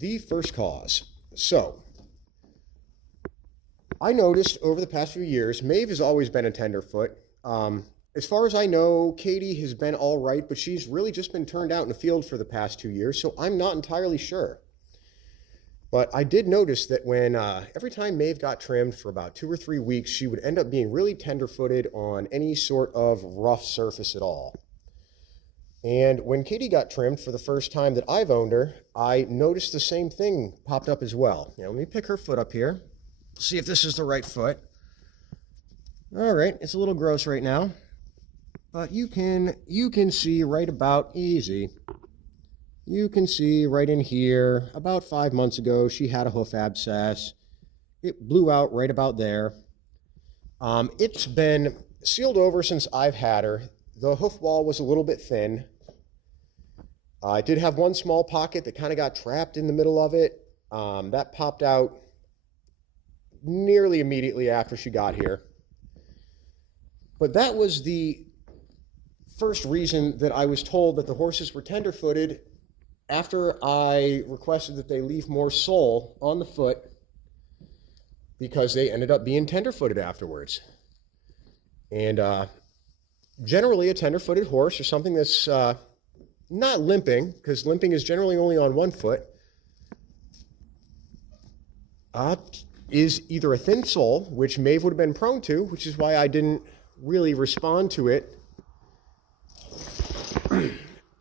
the first cause. So, I noticed over the past few years, Maeve has always been a tenderfoot. As far as I know, Katie has been all right, but she's really just been turned out in the field for the past 2 years, so I'm not entirely sure. But I did notice that when every time Maeve got trimmed for about 2 or 3 weeks, she would end up being really tender-footed on any sort of rough surface at all. And when Katie got trimmed for the first time that I've owned her, I noticed the same thing popped up as well. Let me pick her foot up here, see if this is the right foot. All right, it's a little gross right now, but you can see right about easy. You can see right in here, about 5 months ago, she had a hoof abscess. It blew out right about there. It's been sealed over since I've had her. The hoof wall was a little bit thin. I did have one small pocket that kind of got trapped in the middle of it. That popped out nearly immediately after she got here. But that was the first reason that I was told that the horses were tender-footed after I requested that they leave more sole on the foot, because they ended up being tender-footed afterwards. And generally a tender-footed horse, or something that's not limping, because limping is generally only on one foot, is either a thin sole, which Maeve would have been prone to, which is why I didn't really respond to it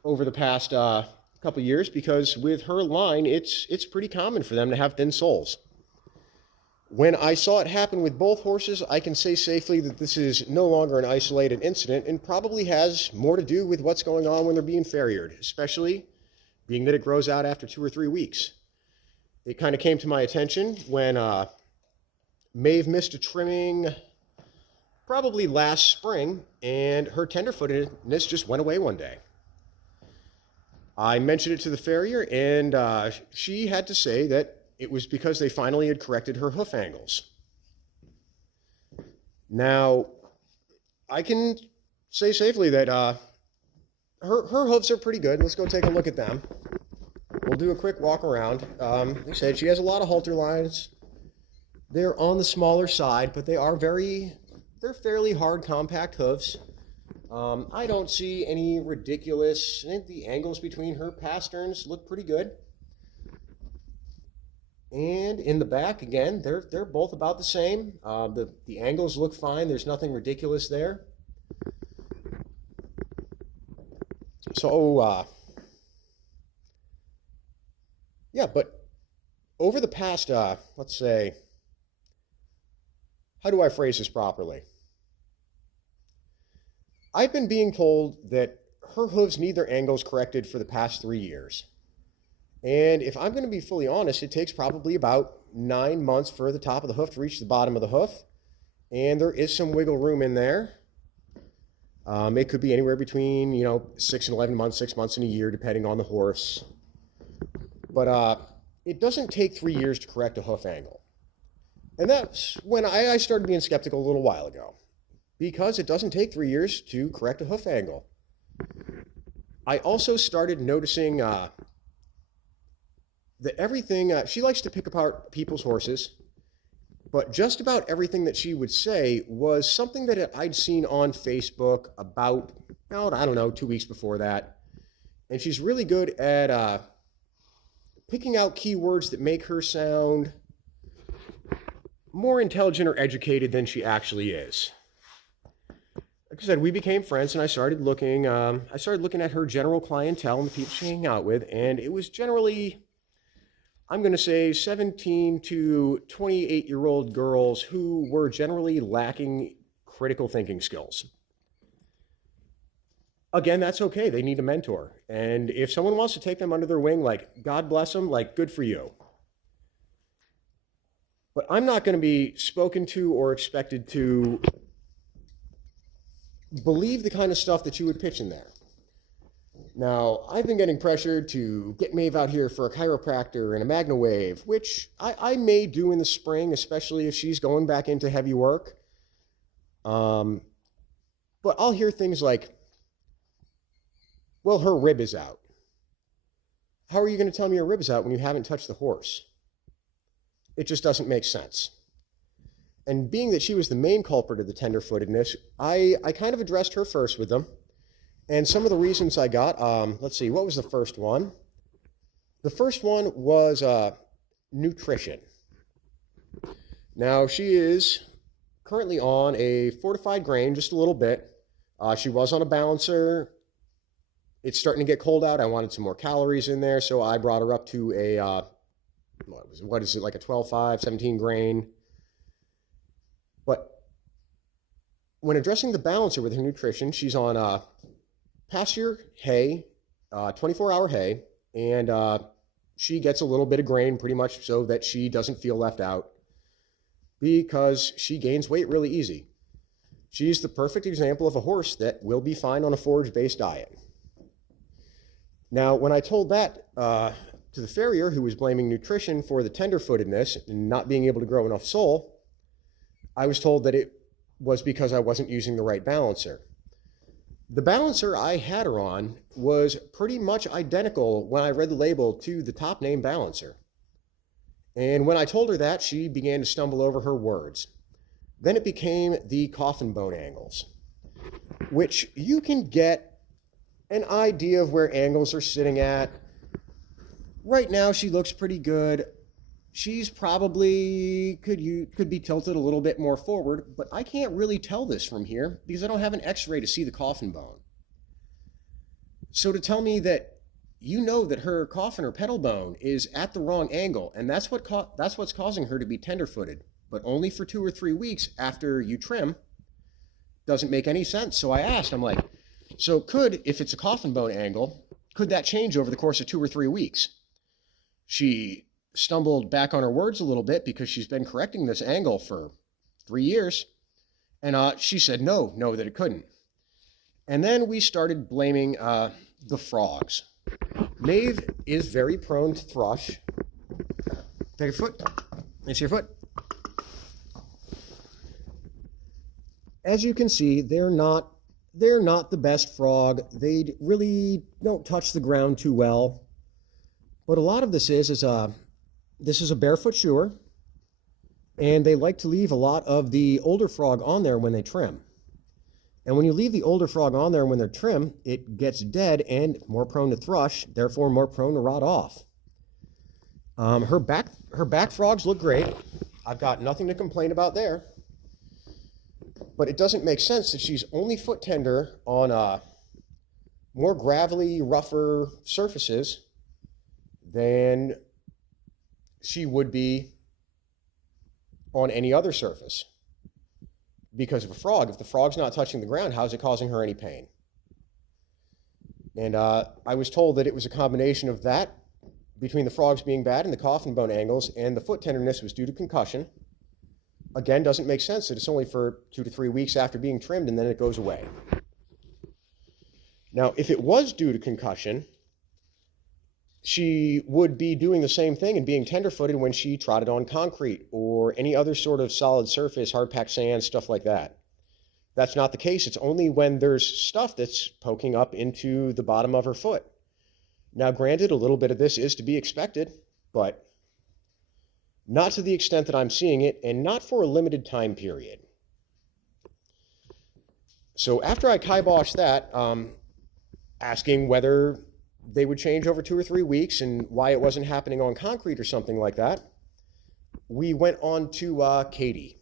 over the past couple years, because with her line, it's pretty common for them to have thin soles. When I saw it happen with both horses, I can say safely that this is no longer an isolated incident and probably has more to do with what's going on when they're being farriered, especially being that it grows out after 2 or 3 weeks. It kind of came to my attention when Maeve missed a trimming probably last spring, and her tenderfootedness just went away one day. I mentioned it to the farrier, and she had to say that it was because they finally had corrected her hoof angles. Now, I can say safely that her hooves are pretty good. Let's go take a look at them. We'll do a quick walk around. Like I said, she has a lot of halter lines. They're on the smaller side, but they're fairly hard, compact hooves. I don't see any ridiculous. I think the angles between her pasterns look pretty good. And in the back, again, they're both about the same. The angles look fine. There's nothing ridiculous there. So, yeah, but over the past, let's say, how do I phrase this properly? I've been being told that her hooves need their angles corrected for the past 3 years. And if I'm going to be fully honest, it takes probably about 9 months for the top of the hoof to reach the bottom of the hoof. And there is some wiggle room in there. It could be anywhere between, 6 and 11 months, 6 months and a year, depending on the horse. But it doesn't take 3 years to correct a hoof angle. And that's when I started being skeptical a little while ago, because it doesn't take 3 years to correct a hoof angle. I also started noticing that everything, she likes to pick apart people's horses, but just about everything that she would say was something that I'd seen on Facebook about, I don't know, 2 weeks before that. And she's really good at picking out keywords that make her sound more intelligent or educated than she actually is. Like I said, we became friends, and I started looking at her general clientele and the people she hang out with, and it was generally, I'm going to say, 17 to 28-year-old girls who were generally lacking critical thinking skills. Again, that's okay. They need a mentor. And if someone wants to take them under their wing, God bless them, good for you. But I'm not going to be spoken to or expected to believe the kind of stuff that you would pitch in there. Now, I've been getting pressured to get Maeve out here for a chiropractor and a MagnaWave, which I may do in the spring, especially if she's going back into heavy work. But I'll hear things like, well, her rib is out. how are you going to tell me your rib's out when you haven't touched the horse? It just doesn't make sense. And being that she was the main culprit of the tenderfootedness, I kind of addressed her first with them. And some of the reasons I got, let's see, what was the first one? The first one was nutrition. Now, she is currently on a fortified grain, just a little bit. She was on a balancer. It's starting to get cold out. I wanted some more calories in there, so I brought her up to a, what is it, like a 12.5, 17 grain. But when addressing the balancer with her nutrition, she's on pasture hay, 24-hour hay, and she gets a little bit of grain pretty much so that she doesn't feel left out because she gains weight really easy. She's the perfect example of a horse that will be fine on a forage-based diet. Now, when I told that to the farrier who was blaming nutrition for the tenderfootedness and not being able to grow enough sole, I was told that it was because I wasn't using the right balancer. The balancer I had her on was pretty much identical when I read the label to the top name balancer. And when I told her that, she began to stumble over her words. Then it became the coffin bone angles, which you can get an idea of where angles are sitting at. Right now, she looks pretty good. She's probably could be tilted a little bit more forward, but I can't really tell this from here because I don't have an x-ray to see the coffin bone. So to tell me that you know that her coffin or pedal bone is at the wrong angle, and that's what's causing her to be tenderfooted, but only for 2 or 3 weeks after you trim, doesn't make any sense. So I asked, I'm like, so if it's a coffin bone angle, could that change over the course of 2 or 3 weeks? She stumbled back on her words a little bit because she's been correcting this angle for 3 years. And she said no, that it couldn't. And then we started blaming the frogs. Maeve is very prone to thrush. Take your foot. It's your foot. As you can see, they're not the best frog. They really don't touch the ground too well. But a lot of this is this is a barefoot shoer, and they like to leave a lot of the older frog on there when they trim. And when you leave the older frog on there when they're trim, it gets dead and more prone to thrush, therefore more prone to rot off. Her back frogs look great. I've got nothing to complain about there. But it doesn't make sense that she's only foot tender on more gravelly, rougher surfaces than she would be on any other surface because of a frog. If the frog's not touching the ground, how's it causing her any pain? And I was told that it was a combination of that, between the frogs being bad and the coffin bone angles, and the foot tenderness was due to concussion. Again, doesn't make sense that it's only for 2 to 3 weeks after being trimmed and then it goes away. Now, if it was due to concussion, she would be doing the same thing and being tenderfooted when she trotted on concrete or any other sort of solid surface, hard-packed sand, stuff like that. That's not the case. It's only when there's stuff that's poking up into the bottom of her foot. Now, granted, a little bit of this is to be expected, but not to the extent that I'm seeing it, and not for a limited time period. So after I kiboshed that, asking whether they would change over 2 or 3 weeks and why it wasn't happening on concrete or something like that, we went on to Katie.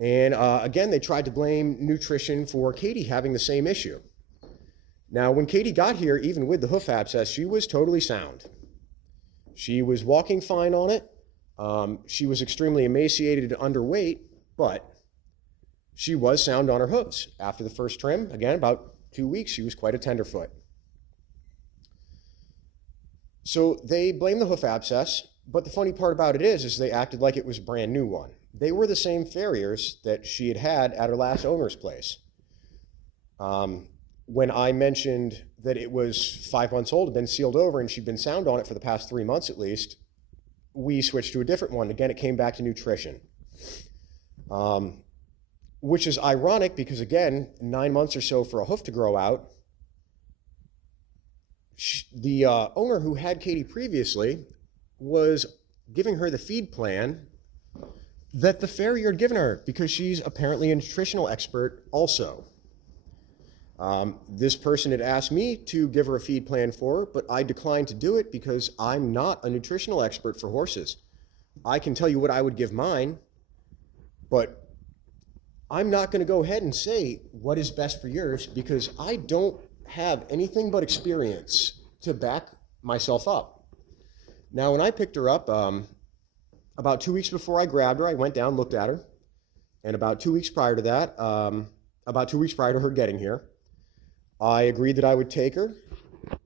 And again, they tried to blame nutrition for Katie having the same issue. Now, when Katie got here, even with the hoof abscess, she was totally sound. She was walking fine on it. She was extremely emaciated and underweight, but she was sound on her hooves. After the first trim, again, about 2 weeks, she was quite a tenderfoot. So they blamed the hoof abscess, but the funny part about it is they acted like it was a brand new one. They were the same farriers that she had at her last owner's place. When I mentioned that it was 5 months old, had been sealed over, and she'd been sound on it for the past 3 months at least, we switched to a different one. Again, it came back to nutrition, which is ironic because, again, 9 months or so for a hoof to grow out, The owner who had Katie previously was giving her the feed plan that the farrier had given her because she's apparently a nutritional expert also. This person had asked me to give her a feed plan for her, but I declined to do it because I'm not a nutritional expert for horses. I can tell you what I would give mine, but I'm not going to go ahead and say what is best for yours because I don't have anything but experience to back myself up. Now, when I picked her up, about 2 weeks before I grabbed her, I went down, looked at her, and about 2 weeks prior to that, about 2 weeks prior to her getting here, I agreed that I would take her,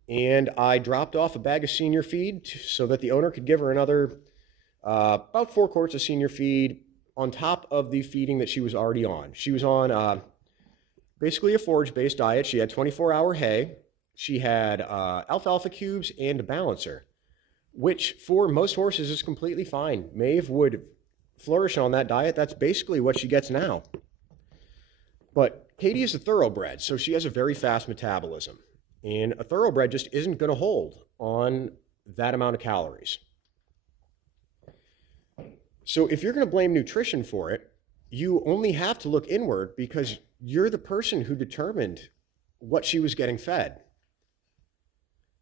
and I dropped off a bag of senior feed so that the owner could give her another about 4 quarts of senior feed on top of the feeding that she was already on. She was on basically a forage-based diet. She had 24-hour hay. She had alfalfa cubes and a balancer, which for most horses is completely fine. Maeve would flourish on that diet. That's basically what she gets now. But Katie is a thoroughbred, so she has a very fast metabolism. And a thoroughbred just isn't going to hold on that amount of calories. So if you're going to blame nutrition for it, you only have to look inward because you're the person who determined what she was getting fed.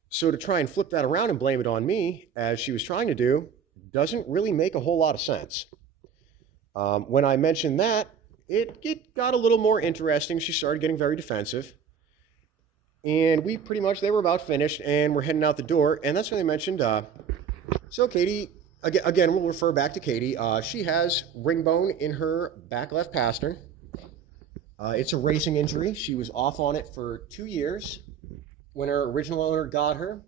So to try and flip that around and blame it on me, as she was trying to do, doesn't really make a whole lot of sense. When I mentioned that, it got a little more interesting. She started getting very defensive. And they were about finished, and we're heading out the door. And that's when they mentioned, so Katie, again, we'll refer back to Katie. She has ring bone in her back left pastern. It's a racing injury. She was off on it for 2 years. When her original owner got her,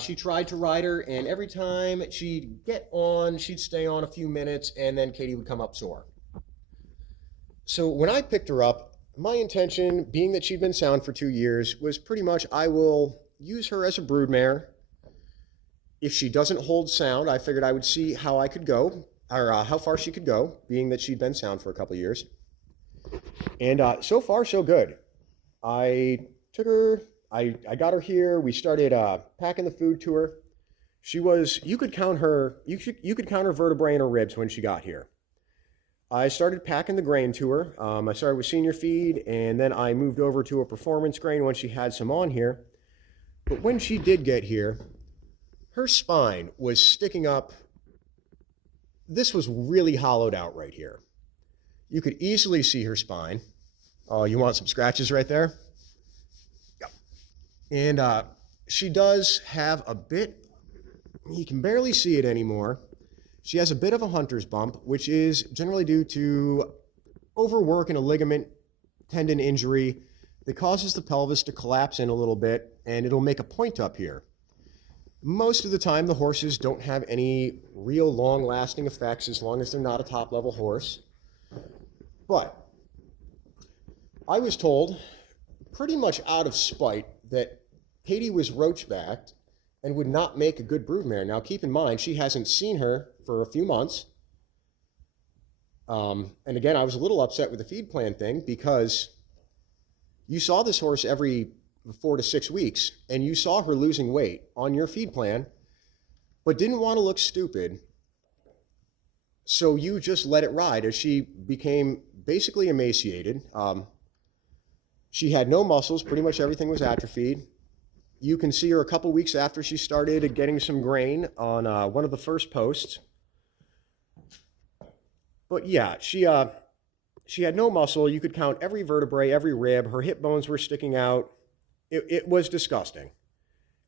she tried to ride her, and every time she'd get on, she'd stay on a few minutes, and then Katie would come up sore. So when I picked her up, my intention, being that she'd been sound for 2 years, was pretty much I will use her as a broodmare. If she doesn't hold sound, I figured I would see how I could go, or how far she could go, being that she'd been sound for a couple of years. And so far, so good. I took her, I got her here. We started packing the food to her. She was, you could count her vertebrae in her ribs when she got here. I started packing the grain to her. I started with senior feed, and then I moved over to a performance grain when she had some on here. But when she did get here, her spine was sticking up. This was really hollowed out right here. You could easily see her spine. Oh, you want some scratches right there? Yep. And she does have a bit, you can barely see it anymore. She has a bit of a hunter's bump, which is generally due to overwork and a ligament tendon injury that causes the pelvis to collapse in a little bit, and it'll make a point up here. Most of the time, the horses don't have any real long-lasting effects as long as they're not a top-level horse. But I was told, pretty much out of spite, that Katie was roach-backed and would not make a good broodmare. Now, keep in mind, she hasn't seen her for a few months. And again, I was a little upset with the feed plan thing because you saw this horse every 4 to 6 weeks, and you saw her losing weight on your feed plan, but didn't want to look stupid. So you just let it ride as she became basically emaciated. She had no muscles. Pretty much everything was atrophied. You can see her a couple weeks after she started getting some grain on one of the first posts. But yeah, she had no muscle. You could count every vertebrae, every rib. Her hip bones were sticking out. It was disgusting.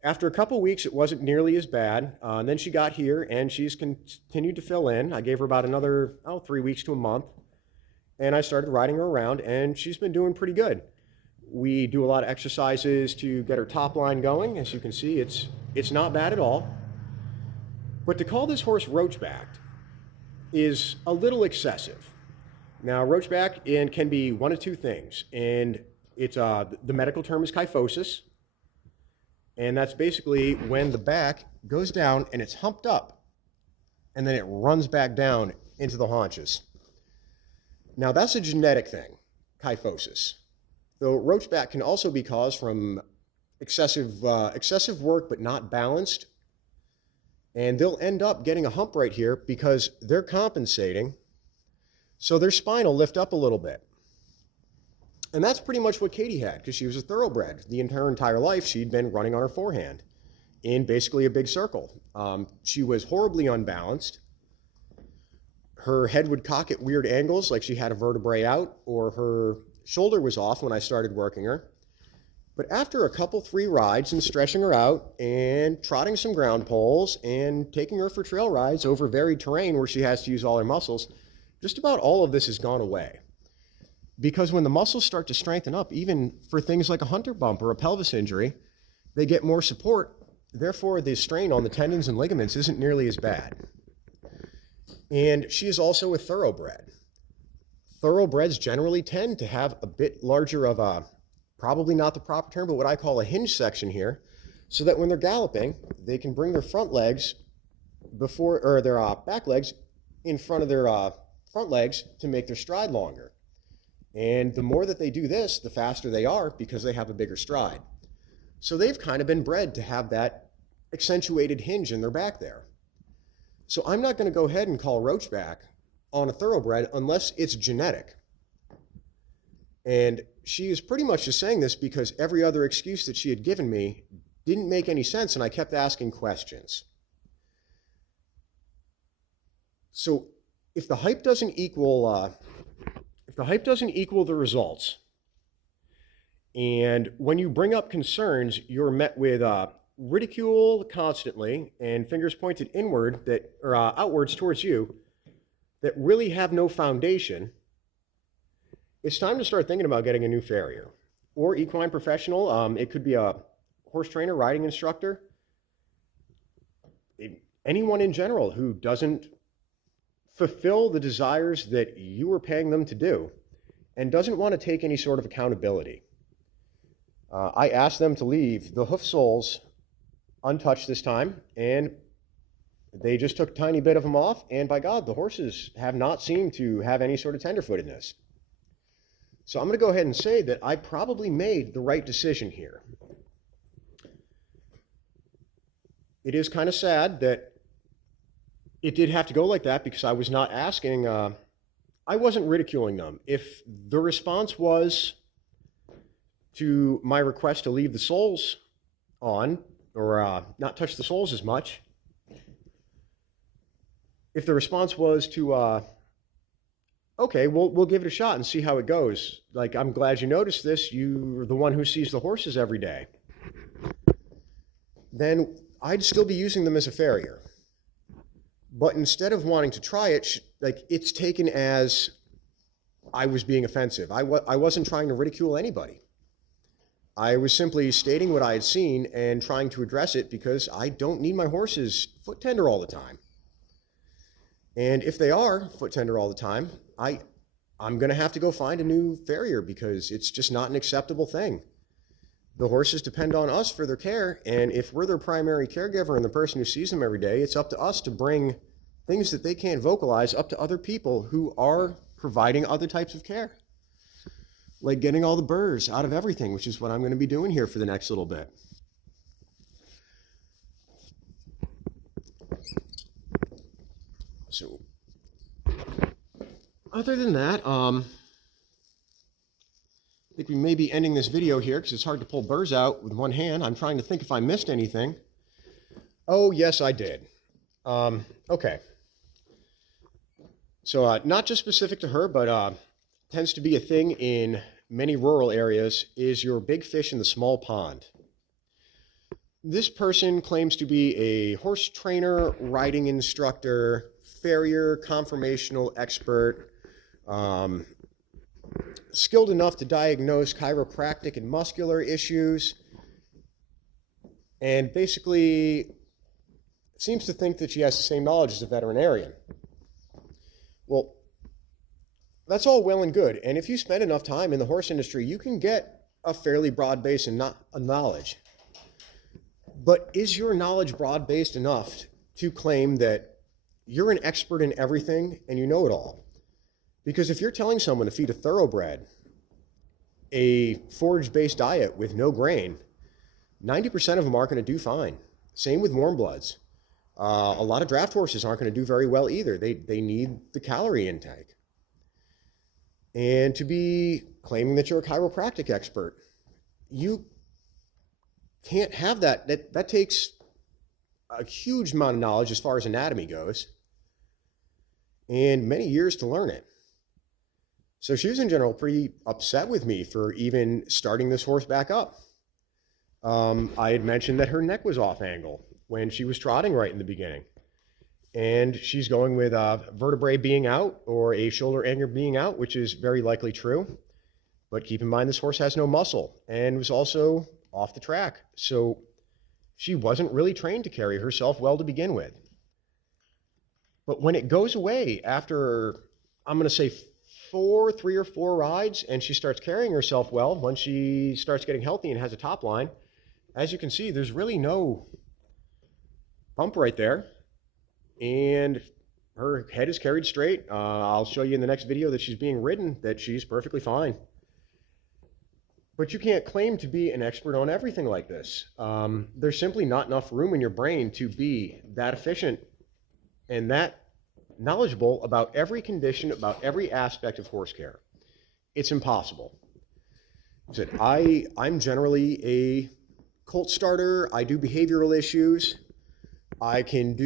After a couple weeks, it wasn't nearly as bad. And then she got here, and she's continued to fill in. I gave her about another 3 weeks to a month. And I started riding her around, and she's been doing pretty good. We do a lot of exercises to get her top line going. As you can see, it's not bad at all. But to call this horse roach-backed is a little excessive. Now, roach-back can be one of two things, and it's the medical term is kyphosis, and that's basically when the back goes down and it's humped up, and then it runs back down into the haunches. Now, that's a genetic thing, kyphosis. Though roachback can also be caused from excessive work but not balanced. And they'll end up getting a hump right here because they're compensating, so their spine will lift up a little bit. And that's pretty much what Katie had, because she was a thoroughbred. Her entire life, she'd been running on her forehand in basically a big circle. She was horribly unbalanced. Her head would cock at weird angles, like she had a vertebrae out, or her shoulder was off when I started working her. But after a couple, 3 rides and stretching her out and trotting some ground poles and taking her for trail rides over varied terrain where she has to use all her muscles, just about all of this has gone away. Because when the muscles start to strengthen up, even for things like a hunter bump or a pelvis injury, they get more support. Therefore, the strain on the tendons and ligaments isn't nearly as bad. And she is also a thoroughbred. Thoroughbreds generally tend to have a bit larger of a, probably not the proper term, but what I call a hinge section here, so that when they're galloping, they can bring their front legs before, or their back legs in front of their front legs to make their stride longer. And the more that they do this, the faster they are because they have a bigger stride. So they've kind of been bred to have that accentuated hinge in their back there. So I'm not going to go ahead and call roachback on a thoroughbred unless it's genetic. And she is pretty much just saying this because every other excuse that she had given me didn't make any sense, and I kept asking questions. So if the hype doesn't equal the results, and when you bring up concerns, you're met with ridicule constantly and fingers pointed inward that, or outwards towards you, that really have no foundation, it's time to start thinking about getting a new farrier or equine professional. It could be a horse trainer, riding instructor, anyone in general who doesn't fulfill the desires that you are paying them to do and doesn't want to take any sort of accountability. I asked them to leave the hoof soles untouched this time, and they just took a tiny bit of them off, and by God, the horses have not seemed to have any sort of tenderfootedness. So I'm going to go ahead and say that I probably made the right decision here. It is kind of sad that it did have to go like that because I was not asking, I wasn't ridiculing them. If the response was to my request to leave the soles on, or not touch the soles as much, if the response was to, okay, we'll give it a shot and see how it goes. Like, I'm glad you noticed this. You're the one who sees the horses every day. Then I'd still be using them as a farrier. But instead of wanting to try it, like, it's taken as I was being offensive. I wasn't trying to ridicule anybody. I was simply stating what I had seen and trying to address it because I don't need my horses foot tender all the time. And if they are foot tender all the time, I'm going to have to go find a new farrier because it's just not an acceptable thing. The horses depend on us for their care, and if we're their primary caregiver and the person who sees them every day, it's up to us to bring things that they can't vocalize up to other people who are providing other types of care. Like getting all the burrs out of everything, which is what I'm going to be doing here for the next little bit. So, other than that, I think we may be ending this video here because it's hard to pull burrs out with one hand. I'm trying to think if I missed anything. Oh, yes, I did. Okay. So, not just specific to her, but tends to be a thing in many rural areas, is your big fish in the small pond. This person claims to be a horse trainer, riding instructor, farrier, conformational expert, skilled enough to diagnose chiropractic and muscular issues, and basically seems to think that she has the same knowledge as a veterinarian. Well, that's all well and good, and if you spend enough time in the horse industry, you can get a fairly broad base of knowledge. But is your knowledge broad-based enough to claim that you're an expert in everything and you know it all? Because if you're telling someone to feed a thoroughbred a forage-based diet with no grain, 90% of them aren't going to do fine. Same with warm bloods. A lot of draft horses aren't going to do very well either. They need the calorie intake. And to be claiming that you're a chiropractic expert, you can't have that. That takes a huge amount of knowledge as far as anatomy goes, and many years to learn it. So she was in general pretty upset with me for even starting this horse back up. I had mentioned that her neck was off angle when she was trotting right in the beginning. And she's going with vertebrae being out or a shoulder angle being out, which is very likely true. But keep in mind, this horse has no muscle and was also off the track. So she wasn't really trained to carry herself well to begin with. But when it goes away after, I'm going to say 3 or 4 rides, and she starts carrying herself well, once she starts getting healthy and has a top line, as you can see, there's really no bump right there. And her head is carried straight. I'll show you in the next video that she's being ridden, that she's perfectly fine. But you can't claim to be an expert on everything like this. There's simply not enough room in your brain to be that efficient and that knowledgeable about every condition, about every aspect of horse care. It's impossible. I'm generally a colt starter. I do behavioral issues. I can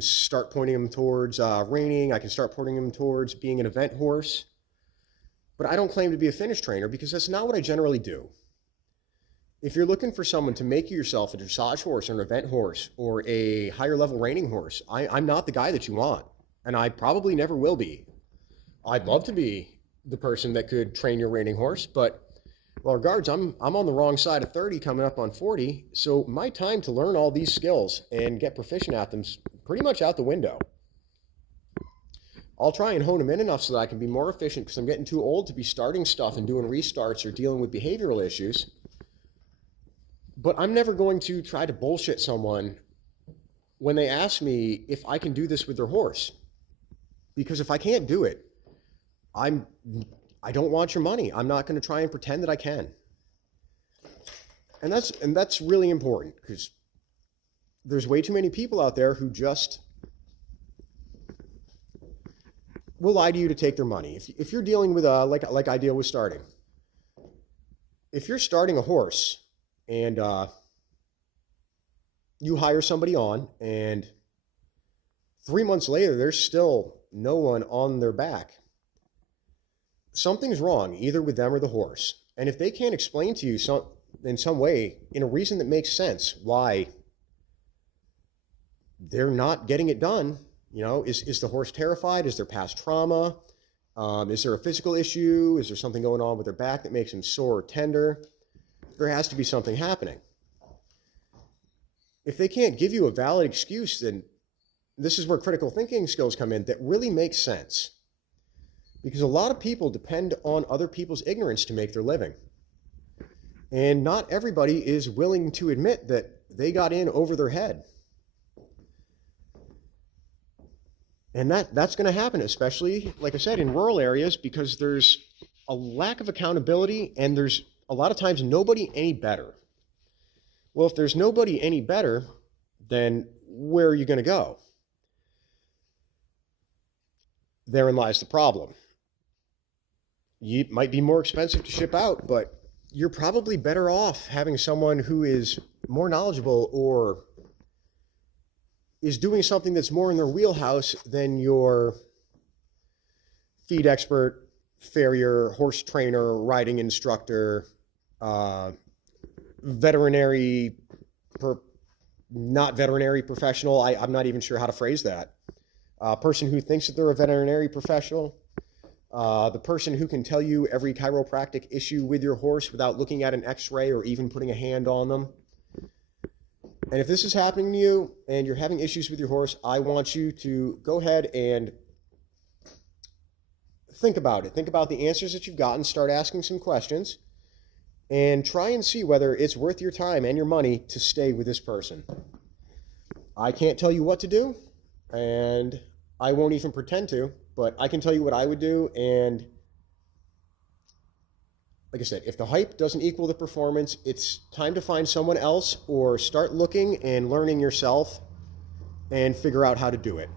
start pointing them towards reining. I can start pointing them towards being an event horse. But I don't claim to be a finish trainer because that's not what I generally do. If you're looking for someone to make yourself a dressage horse or an event horse or a higher level reining horse, I'm not the guy that you want. And I probably never will be. I'd love to be the person that could train your reining horse, but well, regards, I'm on the wrong side of 30 coming up on 40, so my time to learn all these skills and get proficient at them is pretty much out the window. I'll try and hone them in enough so that I can be more efficient because I'm getting too old to be starting stuff and doing restarts or dealing with behavioral issues. But I'm never going to try to bullshit someone when they ask me if I can do this with their horse. Because if I can't do it, I don't want your money. I'm not going to try and pretend that I can. And that's really important because there's way too many people out there who just will lie to you to take their money. If you're dealing with like I deal with starting. If you're starting a horse and you hire somebody on and 3 months later there's still no one on their back, something's wrong, either with them or the horse. And if they can't explain to you in some way, in a reason that makes sense, why they're not getting it done, you know, is the horse terrified? Is there past trauma? Is there a physical issue? Is there something going on with their back that makes them sore or tender? There has to be something happening. If they can't give you a valid excuse, then this is where critical thinking skills come in that really makes sense. Because a lot of people depend on other people's ignorance to make their living. And not everybody is willing to admit that they got in over their head. And that's going to happen, especially, like I said, in rural areas, because there's a lack of accountability and there's a lot of times nobody any better. Well, if there's nobody any better, then where are you going to go? Therein lies the problem. It might be more expensive to ship out, but you're probably better off having someone who is more knowledgeable or is doing something that's more in their wheelhouse than your feed expert, farrier, horse trainer, riding instructor, veterinary, not veterinary professional. I'm not even sure how to phrase that. Person who thinks that they're a veterinary professional. The person who can tell you every chiropractic issue with your horse without looking at an x-ray or even putting a hand on them. And if this is happening to you and you're having issues with your horse, I want you to go ahead and think about it. Think about the answers that you've gotten, start asking some questions, and try and see whether it's worth your time and your money to stay with this person. I can't tell you what to do, and I won't even pretend to, but I can tell you what I would do, and like I said, if the hype doesn't equal the performance, it's time to find someone else or start looking and learning yourself and figure out how to do it.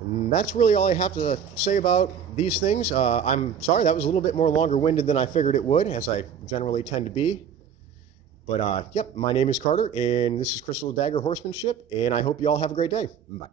And that's really all I have to say about these things. I'm sorry that was a little bit more longer-winded than I figured it would, as I generally tend to be. But yep, my name is Carter, and this is Crystal Dagger Horsemanship, and I hope you all have a great day. Bye.